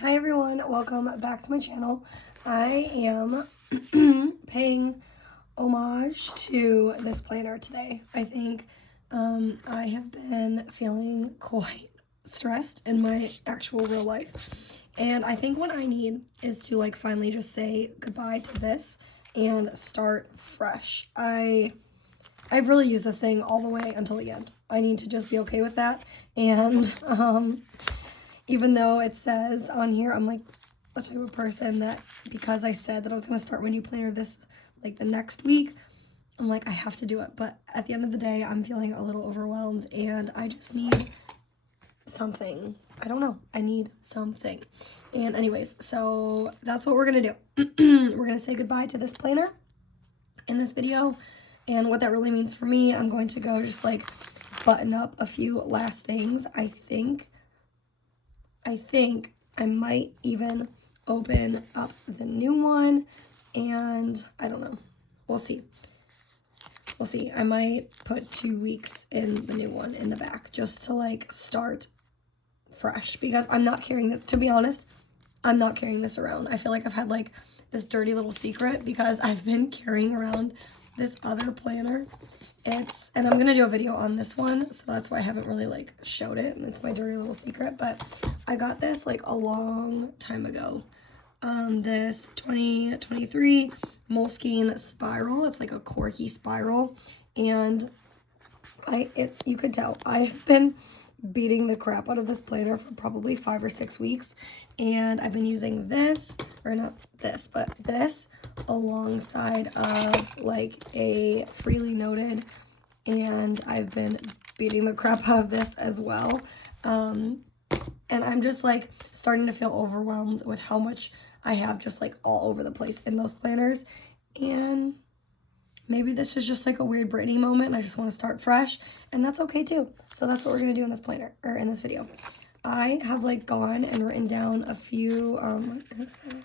Hi everyone, welcome back to my channel. I am paying homage to this planner today. I think I have been feeling quite stressed in my actual real life. And I think what I need is to like finally just say goodbye to this and start fresh. I've really used this thing all the way until the end. I need to just be okay with that. And even though it says on here, I'm like the type of person that because I said that I was going to start my new planner this, like the next week, I'm like, I have to do it. But at the end of the day, I'm feeling a little overwhelmed and I just need something. I don't know. I need something. And anyways, so that's what we're going to do. We're going to say goodbye to this planner in this video. And what that really means for me, I'm going to go just like button up a few last things. I think I might even open up the new one, and I don't know. We'll see. We'll see. I might put 2 weeks in the new one in the back just to like start fresh because I'm not carrying it. To be honest, I'm not carrying this around. I feel like I've had like this dirty little secret because I've been carrying around this other planner. And I'm gonna do a video on this one, so that's why I haven't really like showed it, and it's my dirty little secret. But I got this like a long time ago. This 2023 Moleskine spiral. It's like a corky spiral, and you could tell I've been beating the crap out of this planner for probably 5 or 6 weeks, and I've been using this, or not this, but this alongside of like a freely noted, and I've been beating the crap out of this as well. And I'm just like starting to feel overwhelmed with how much I have just like all over the place in those planners. And maybe this is just like a weird Britney moment and I just want to start fresh, and that's okay too. So that's what we're going to do in this planner, or in this video. I have like gone and written down a few, what is that?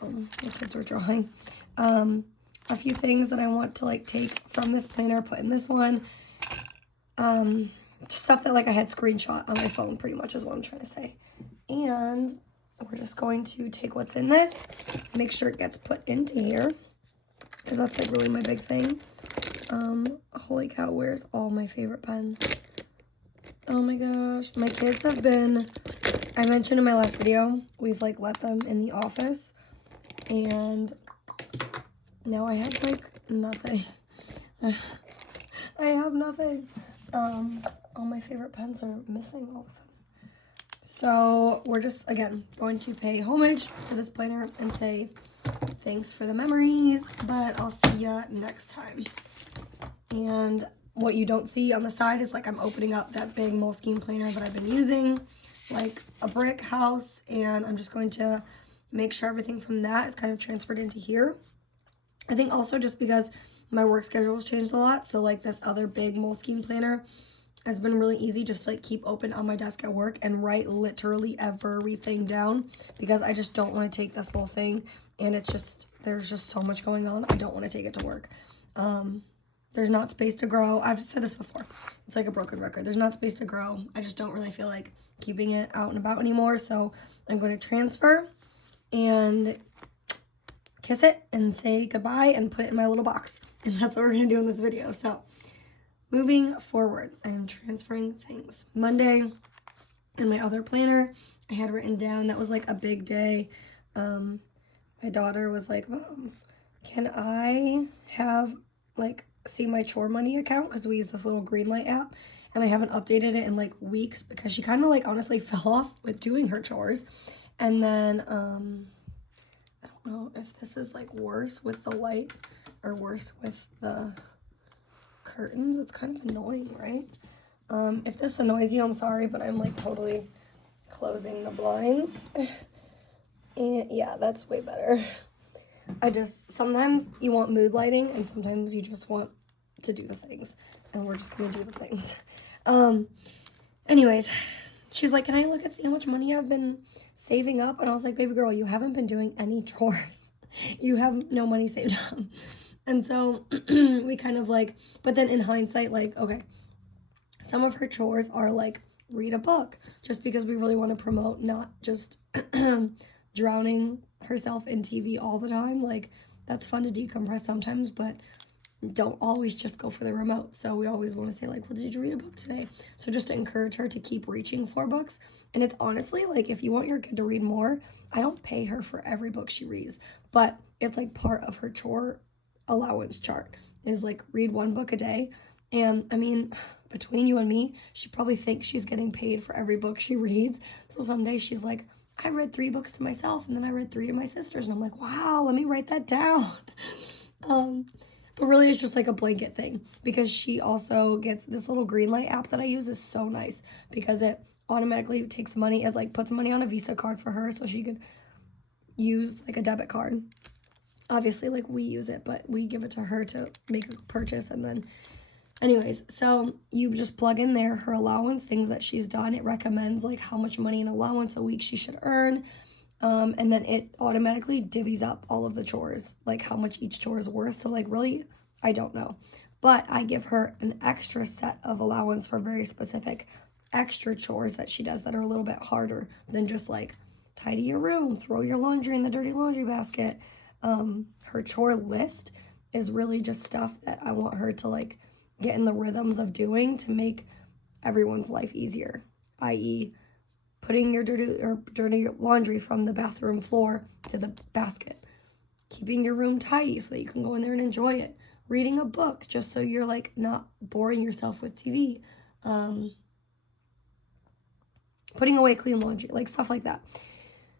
The kids were drawing. A few things that I want to like take from this planner, put in this one. Stuff that like I had screenshot on my phone pretty much is what I'm trying to say. And we're just going to take what's in this, make sure it gets put into here, because that's like really my big thing. Holy cow, where's all my favorite pens? Oh my gosh, my kids have been, I mentioned in my last video, we've like let them in the office, and now I have like nothing. I have nothing. All my favorite pens are missing all of a sudden. So we're just, again, going to pay homage to this planner and say thanks for the memories, but I'll see ya next time. And what you don't see on the side is like I'm opening up that big Moleskine planner that I've been using, like a brick house, and I'm just going to make sure everything from that is kind of transferred into here. I think also just because my work schedule has changed a lot, so like this other big Moleskine planner has been really easy just to like keep open on my desk at work and write literally everything down, because I just don't want to take this little thing and it's just, there's just so much going on. I don't want to take it to work. There's not space to grow. I've said this before. It's like a broken record. There's not space to grow. I just don't really feel like keeping it out and about anymore, so I'm going to transfer and kiss it and say goodbye and put it in my little box. And that's what we're going to do in this video. So moving forward, I am transferring things. Monday, in my other planner, I had written down, that was like a big day. My daughter was like, Mom, can I have like see my Chore money account? Because we use this little green light app, and I haven't updated it in like weeks because she kind of like honestly fell off with doing her chores. And then I don't know if this is like worse with the light or worse with the curtains. It's kind of annoying, right? If this annoys you, I'm sorry, but I'm like totally closing the blinds. And yeah, that's way better. Sometimes you want mood lighting and sometimes you just want to do the things, and we're just gonna do the things. Anyways, she's like, can I look and see how much money I've been saving up? And I was like, baby girl, you haven't been doing any chores. You have no money saved up. And so we kind of like, but then in hindsight, like, okay, some of her chores are like read a book, just because we really want to promote not just drowning herself in TV all the time. Like, that's fun to decompress sometimes, but don't always just go for the remote. So we always want to say, like, well, did you read a book today? So just to encourage her to keep reaching for books. And it's honestly, like, if you want your kid to read more, I don't pay her for every book she reads, but it's like part of her chore allowance chart is like read one book a day. And I mean, between you and me, she probably thinks she's getting paid for every book she reads. So some days she's like, I read 3 books to myself, and then I read 3 to my sisters. And I'm like, wow, let me write that down. But really it's just like a blanket thing, because she also gets this little green light app that I use is so nice because it automatically takes money. It like puts money on a Visa card for her so she could use like a debit card. Obviously, like, we use it, but we give it to her to make a purchase. And then anyways, so you just plug in there her allowance, things that she's done. It recommends like how much money in allowance a week she should earn. And then it automatically divvies up all of the chores, like how much each chore is worth. So like really, I don't know. But I give her an extra set of allowance for very specific extra chores that she does that are a little bit harder than just like tidy your room, throw your laundry in the dirty laundry basket. Her chore list is really just stuff that I want her to like get in the rhythms of doing to make everyone's life easier, i.e., putting your dirty laundry from the bathroom floor to the basket, keeping your room tidy so that you can go in there and enjoy it, reading a book just so you're like not boring yourself with TV, putting away clean laundry, like stuff like that.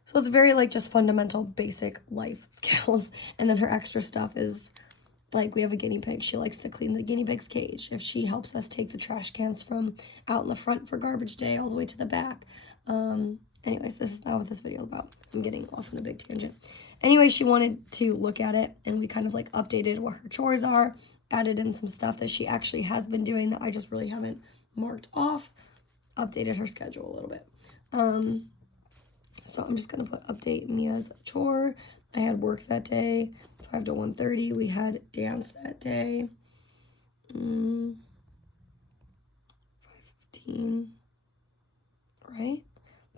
So it's very like just fundamental basic life skills. And then her extra stuff is like, we have a guinea pig. She likes to clean the guinea pig's cage. If she helps us take the trash cans from out in the front for garbage day all the way to the back. Anyways, this is not what this video is about. I'm getting off on a big tangent. Anyway, she wanted to look at it, and we kind of like updated what her chores are, added in some stuff that she actually has been doing that I just really haven't marked off, updated her schedule a little bit. So I'm just going to put update Mia's chore. I had work that day, 5 to 1:30. We had dance that day, 5:15, right?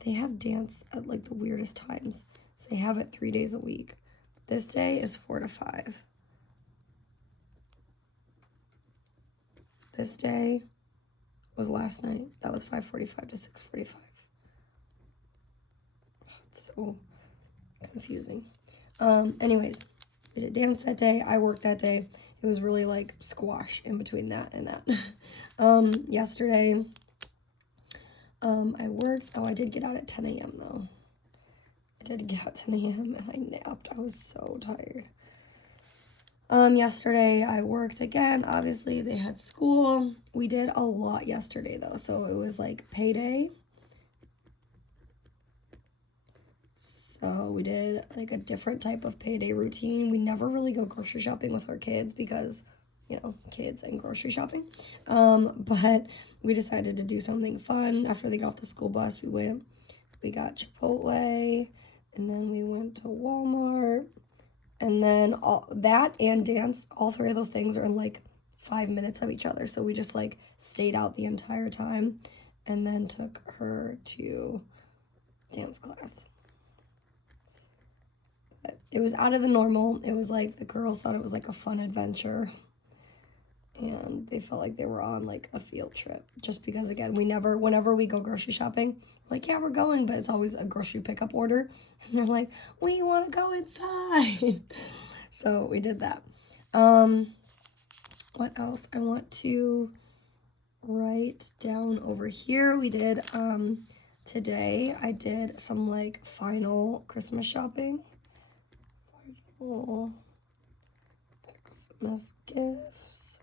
They have dance at like the weirdest times. So they have it 3 days a week. This day is 4 to 5. This day was last night. That was 5:45 to 6:45. It's so confusing. Anyways, we did dance that day. I worked that day. It was really like squash in between that and that. Yesterday, I worked. Oh, I did get out at 10 a.m. though. I did get out at 10 a.m. and I napped. I was so tired. Yesterday I worked again. Obviously they had school. We did a lot yesterday though. So it was like payday. So we did like a different type of payday routine. We never really go grocery shopping with our kids because, you know, kids and grocery shopping. But we decided to do something fun. After they got off the school bus, we got Chipotle, and then we went to Walmart, and then all that and dance, all 3 of those things are in like 5 minutes of each other. So we just like stayed out the entire time and then took her to dance class. But it was out of the normal. It was like the girls thought it was like a fun adventure. And they felt like they were on like a field trip, just because again, whenever we go grocery shopping, like, yeah, we're going, but it's always a grocery pickup order. And they're like, we want to go inside. So we did that. What else I want to write down over here? We did, today I did some like final Christmas shopping. Final Christmas gifts.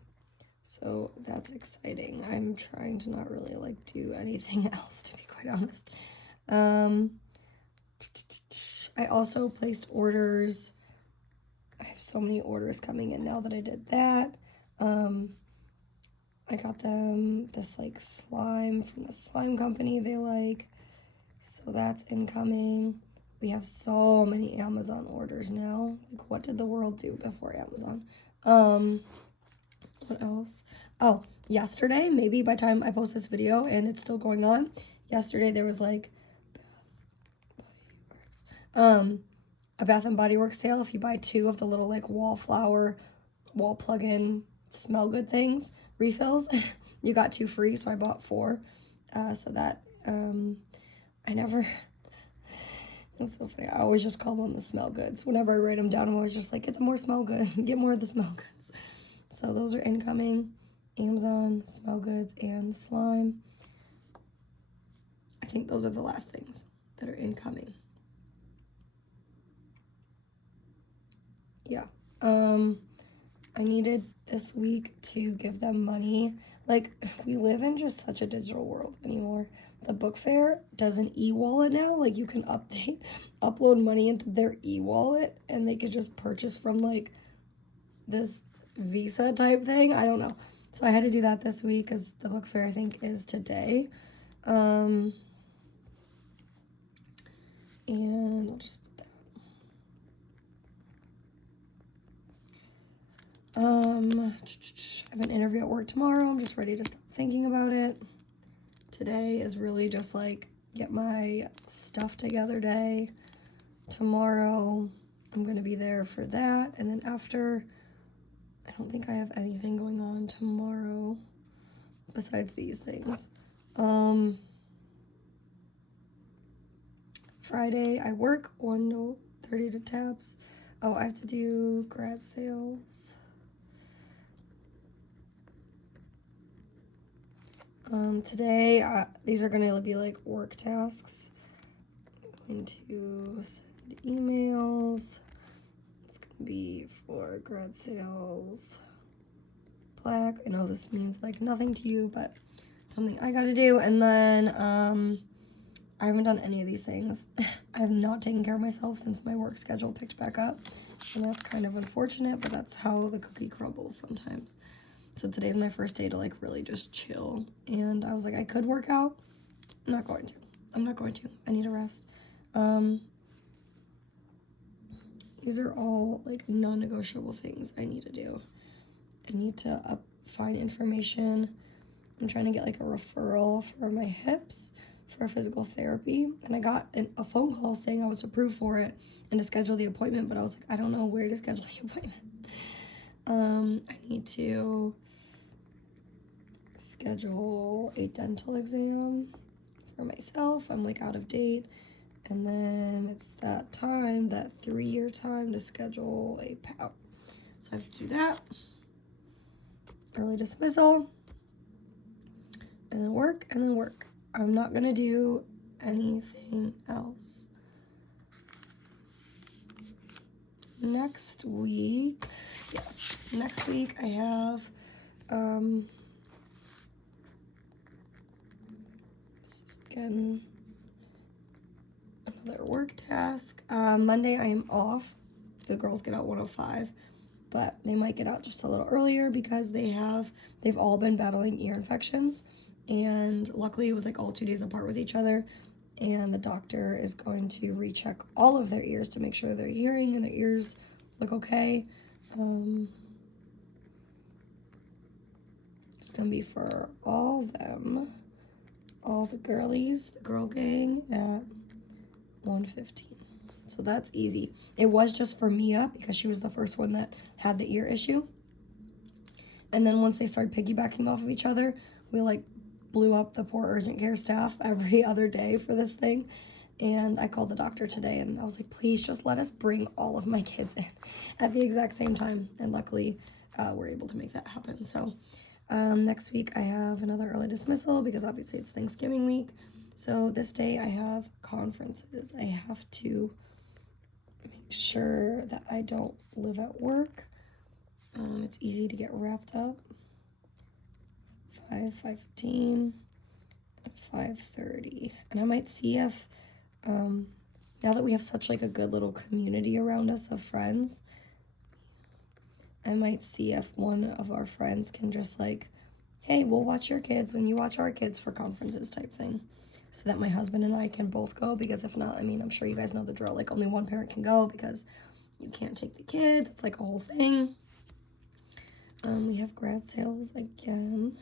So that's exciting. I'm trying to not really like do anything else, to be quite honest. I also placed orders. I have so many orders coming in now that I did that. I got them this like slime from the slime company they like. So that's incoming. We have so many Amazon orders now. Like, what did the world do before Amazon? What else? Oh, yesterday, maybe by the time I post this video and it's still going on, yesterday there was like a Bath and Body Works sale. If you buy 2 of the little like wall plug-in smell good things, refills, you got 2 free, so I bought 4. So that I never it's so funny. I always just call them the smell goods. Whenever I write them down, I'm always just like, get the more smell good, get more of the smell goods. So those are incoming. Amazon, smell goods, and slime. I think those are the last things that are incoming. Yeah. I needed this week to give them money. Like, we live in just such a digital world anymore. The book fair does an e-wallet now. Like, you can upload money into their e-wallet, and they could just purchase from, like, this Visa type thing. I don't know. So I had to do that this week because the book fair, I think, is today. And I'll just put that. I have an interview at work tomorrow. I'm just ready to stop thinking about it. Today is really just like get my stuff together day. Tomorrow I'm going to be there for that. And then after, I don't think I have anything going on tomorrow besides these things. Friday I work 1 to 30 to tabs. Oh, I have to do grad sales. Today, these are going to be like work tasks. I'm going to send emails. It's going to be for grad sales. Plaque. I know this means like nothing to you, but something I got to do. And then I haven't done any of these things. I have not taken care of myself since my work schedule picked back up. And that's kind of unfortunate, but that's how the cookie crumbles sometimes. So today's my first day to like really just chill. And I was like, I could work out. I'm not going to. I need a rest. These are all like non-negotiable things I need to do. I need to find information. I'm trying to get like a referral for my hips for physical therapy. And I got a phone call saying I was approved for it and to schedule the appointment, but I was like, I don't know where to schedule the appointment. I need to schedule a dental exam for myself. I'm like out of date. And then it's that 3-year time to schedule a PAP. So I have to do that. Early dismissal. And then work, I'm not gonna do anything else. Next week I have again another work task. Monday I am off. The girls get out 1:05, but they might get out just a little earlier because they've all been battling ear infections, and luckily it was like all 2 days apart with each other, and the doctor is going to recheck all of their ears to make sure they're hearing and their ears look okay. It's gonna be for all of them, all the girlies, the girl gang at 1:15. So that's easy. It was just for Mia because she was the first one that had the ear issue. And then once they started piggybacking off of each other, we like blew up the poor urgent care staff every other day for this thing. And I called the doctor today and I was like, please just let us bring all of my kids in at the exact same time. And luckily, we're able to make that happen. So next week I have another early dismissal because obviously it's Thanksgiving week. So this day I have conferences. I have to make sure that I don't live at work. It's easy to get wrapped up. 5:15, 5:30. And I might see if, now that we have such like a good little community around us of friends, I might see if one of our friends can just like, hey, we'll watch your kids when you watch our kids for conferences type thing. So that my husband and I can both go, because if not, I mean, I'm sure you guys know the drill. Like only one parent can go because you can't take the kids. It's like a whole thing. We have grad sales again.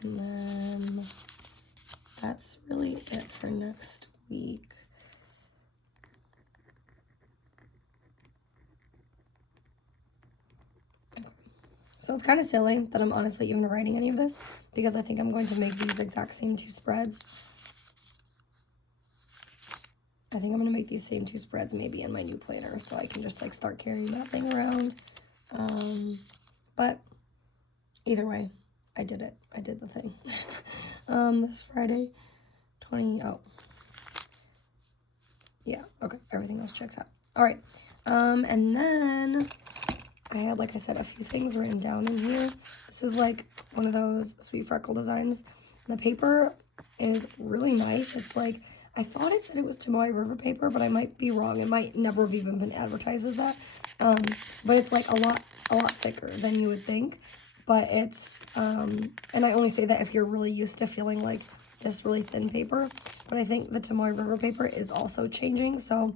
And then that's really it for next week. Okay. So it's kind of silly that I'm honestly even writing any of this because I think I'm going to make these exact same 2 spreads. I think I'm going to make these same 2 spreads maybe in my new planner so I can just like start carrying that thing around. But either way, I did it. I did the thing. This Friday, yeah, okay, everything else checks out. All right, and then I had, like I said, a few things written down in here. This is like one of those sweet freckle designs. The paper is really nice. It's like, I thought it said it was Tomoe River paper, but I might be wrong. It might never have even been advertised as that. But it's like a lot thicker than you would think. But it's, and I only say that if you're really used to feeling like this really thin paper. But I think the Tomoe River paper is also changing. So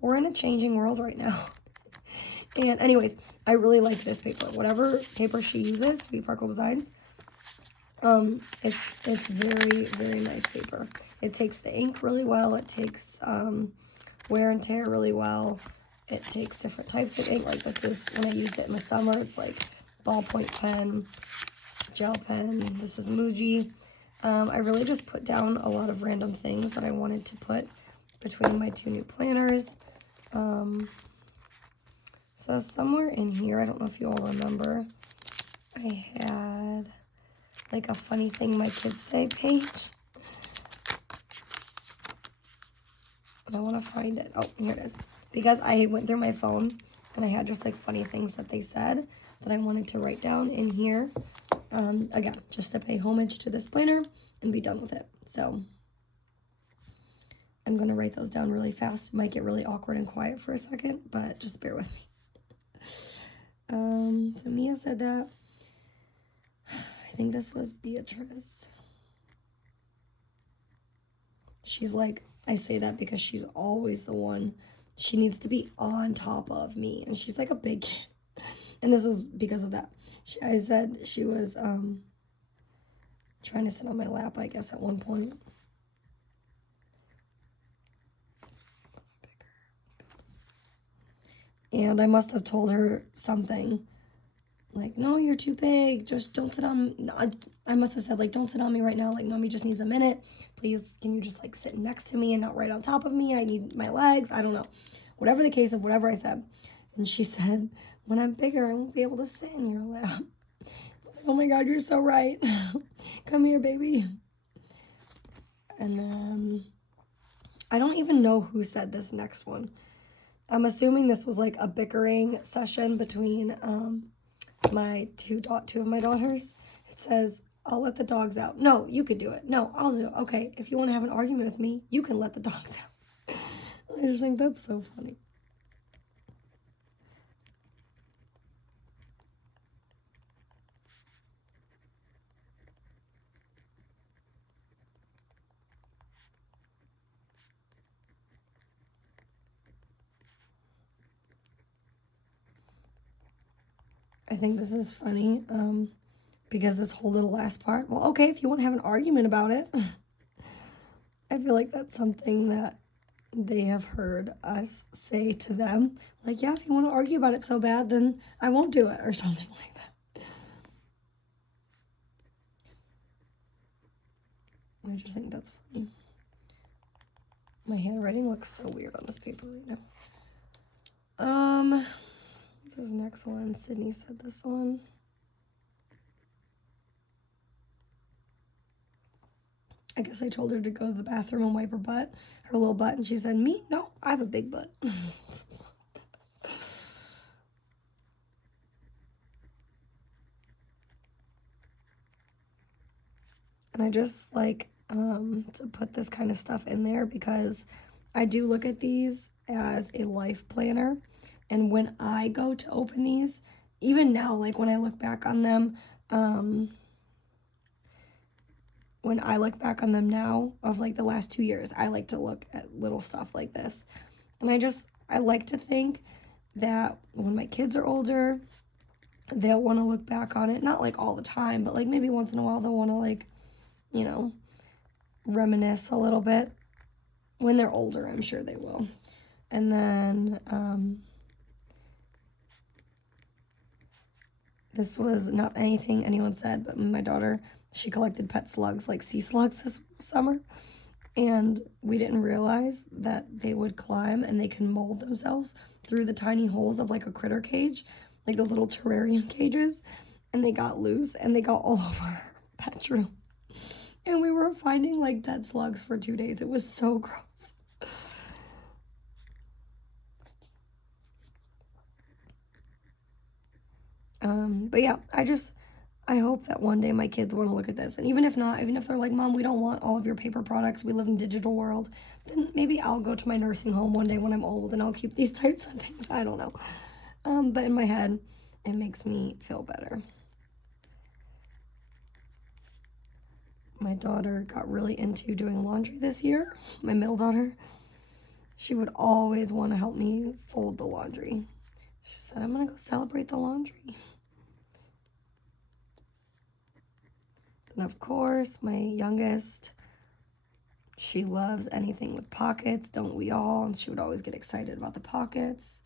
we're in a changing world right now. And anyways, I really like this paper. Whatever paper she uses, Sweet Freckle Designs, it's very, very nice paper. It takes the ink really well. It takes wear and tear really well. It takes different types of ink. Like this is, when I used it in the summer, it's like ballpoint pen, gel pen. This is Muji. I really just put down a lot of random things that I wanted to put between my 2 new planners. So somewhere in here, I don't know if you all remember, I had like a funny thing my kids say page. And I want to find it. Oh, here it is. Because I went through my phone and I had just like funny things that they said that I wanted to write down in here. Again, just to pay homage to this planner and be done with it. So I'm going to write those down really fast. It might get really awkward and quiet for a second, but just bear with me. So Mia said that. I think this was Beatrice. She's like, I say that because she's always the one. She needs to be on top of me. And she's like a big kid. And this is because of that. I said she was trying to sit on my lap, I guess, at one point. And I must have told her something like, no, you're too big. Just don't sit on me. I must have said, like, don't sit on me right now. Like, mommy just needs a minute. Please, can you just, like, sit next to me and not right on top of me? I need my legs. I don't know. Whatever the case of whatever I said. And she said, when I'm bigger, I won't be able to sit in your lap. I was like, oh, my God, you're so right. Come here, baby. And then I don't even know who said this next one. I'm assuming this was, like, a bickering session between my two of my daughters. It says, I'll let the dogs out. No, you could do it. No, I'll do it. Okay, if you want to have an argument with me, you can let the dogs out. I just think that's so funny. I think this is funny because this whole little last part, well, okay, if you want to have an argument about it. I feel like that's something that they have heard us say to them. Like, yeah, if you want to argue about it so bad, then I won't do it or something like that. I just think that's funny. My handwriting looks so weird on this paper right now. This is the next one. Sydney said this one. I guess I told her to go to the bathroom and wipe her little butt, and she said, me? No, I have a big butt. And I just like to put this kind of stuff in there because I do look at these as a life planner. And when I go to open these, even now, like when I look back on them, now of like the last 2 years, I like to look at little stuff like this. And I like to think that when my kids are older, they'll want to look back on it. Not like all the time, but like maybe once in a while they'll want to like, you know, reminisce a little bit. When they're older, I'm sure they will. And then, this was not anything anyone said, but my daughter, she collected pet slugs, like sea slugs this summer. And we didn't realize that they would climb and they can mold themselves through the tiny holes of like a critter cage, like those little terrarium cages. And they got loose and they got all over our pet room. And we were finding like dead slugs for 2 days. It was so gross. But yeah, I hope that one day my kids want to look at this. And even if not, even if they're like, Mom, we don't want all of your paper products, we live in a digital world, then maybe I'll go to my nursing home one day when I'm old and I'll keep these types of things. I don't know. But in my head, it makes me feel better. My daughter got really into doing laundry this year. My middle daughter, she would always want to help me fold the laundry. She said, I'm going to go celebrate the laundry. And of course, my youngest, she loves anything with pockets, don't we all? And she would always get excited about the pockets.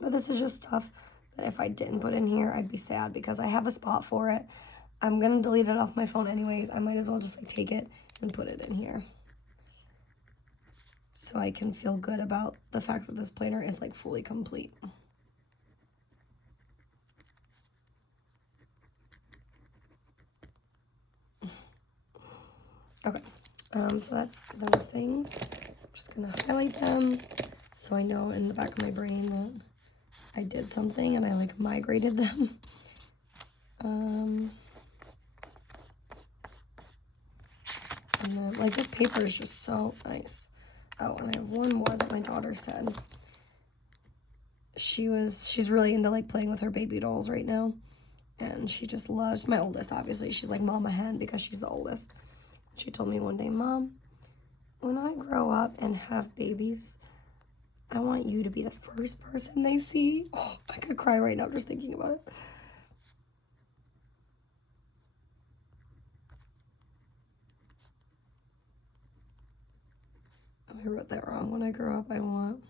But this is just stuff that if I didn't put in here, I'd be sad because I have a spot for it. I'm going to delete it off my phone anyways. I might as well just like take it and put it in here, so I can feel good about the fact that this planner is like fully complete. Okay, so that's those things. I'm just gonna highlight them so I know in the back of my brain that I did something and I like migrated them. And then like this paper is just so nice. Oh, and I have one more that my daughter said. She's really into like playing with her baby dolls right now. And she just loves, my oldest obviously, she's like mama hen because she's the oldest. She told me one day, Mom, when I grow up and have babies, I want you to be the first person they see. Oh, I could cry right now just thinking about it. I wrote that wrong. When I grow up, I want...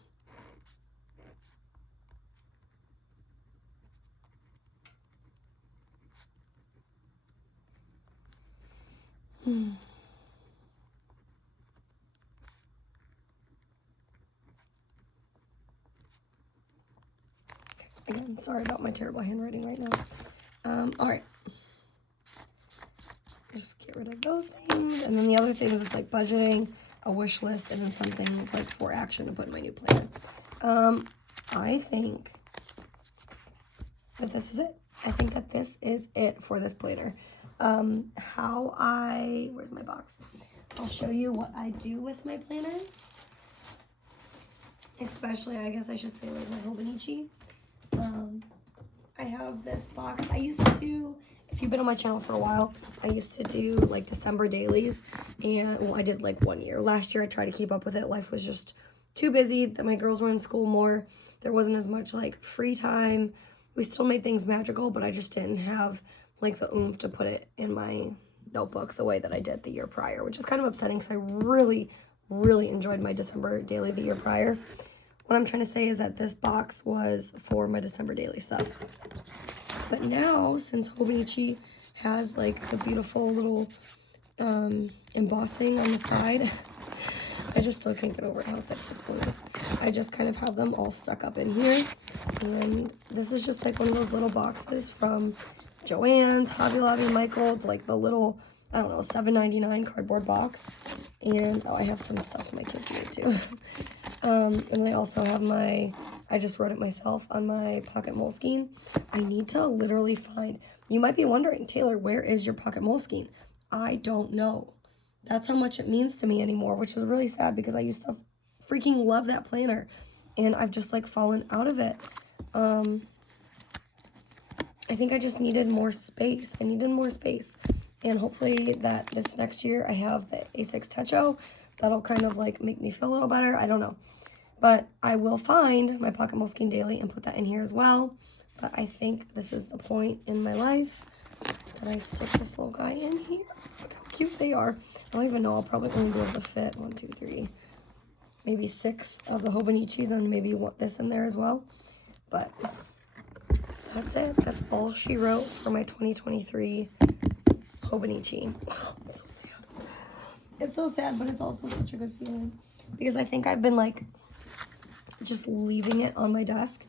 Again, sorry about my terrible handwriting right now. All right. Just get rid of those things. And then the other things is like budgeting, a wish list, and then something like for action to put in my new planner. I think that this is it. I think that this is it for this planner. Where's my box? I'll show you what I do with my planners. Especially, I guess I should say, like my Hobonichi. I have this box. I used to, if you've been on my channel for a while, I used to do like December dailies, and well, I did like 1 year. Last year I tried to keep up with it. Life was just too busy. That my girls were in school more. There wasn't as much like free time. We still made things magical, but I just didn't have like the oomph to put it in my notebook the way that I did the year prior, which is kind of upsetting because I really, really enjoyed my December daily the year prior. What I'm trying to say is that this box was for my December daily stuff. But now, since Hobonichi has like the beautiful little embossing on the side, I just still can't get over how thick this one is. I just kind of have them all stuck up in here. And this is just like one of those little boxes from Joann's, Hobby Lobby, Michael's, like the little, I don't know, $7.99 cardboard box. And oh, I have some stuff my kids need too. And I also have I just wrote it myself on my pocket Moleskine. I need to literally find, you might be wondering, Taylor, where is your pocket Moleskine? I don't know. That's how much it means to me anymore, which is really sad because I used to freaking love that planner. And I've just like fallen out of it. I think I just needed more space. I needed more space. And hopefully that this next year I have the A6 Techo. That'll kind of like make me feel a little better. I don't know. But I will find my Pocket Moleskine Daily and put that in here as well. But I think this is the point in my life that I stick this little guy in here. Look how cute they are. I don't even know. I'll probably only be able to fit 1, 2, 3, maybe 6 of the Hobonichis, and maybe want this in there as well. But that's it. That's all she wrote for my 2023 Hobonichi. It's so sad. It's so sad, but it's also such a good feeling. Because I think I've been like just leaving it on my desk.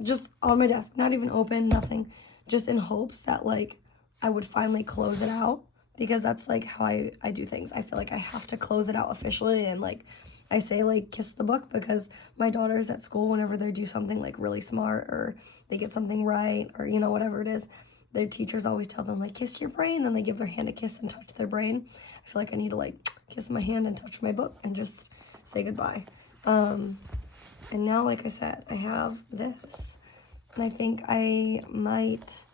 Just on my desk. Not even open, nothing. Just in hopes that like I would finally close it out. Because that's like how I do things. I feel like I have to close it out officially, and like I say like kiss the book, because my daughters at school, whenever they do something like really smart or they get something right or you know whatever it is, their teachers always tell them like kiss your brain, then they give their hand a kiss and touch their brain. I feel like I need to like kiss my hand and touch my book and just say goodbye. And now, like I said, I have this, and I think I might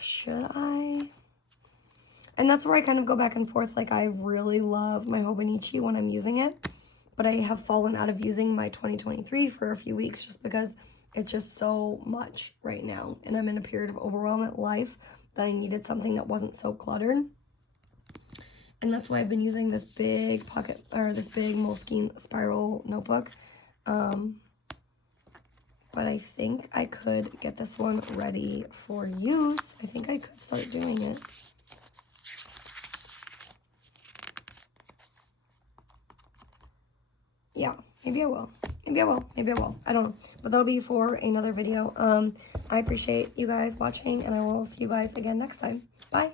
should I? And that's where I kind of go back and forth. Like, I really love my Hobonichi when I'm using it, but I have fallen out of using my 2023 for a few weeks just because it's just so much right now. And I'm in a period of overwhelm in life that I needed something that wasn't so cluttered. And that's why I've been using this big pocket, or this big Moleskine spiral notebook. But I think I could get this one ready for use. I think I could start doing it. Yeah, maybe I will. Maybe I will. Maybe I will. I don't know. But that'll be for another video. I appreciate you guys watching, and I will see you guys again next time. Bye.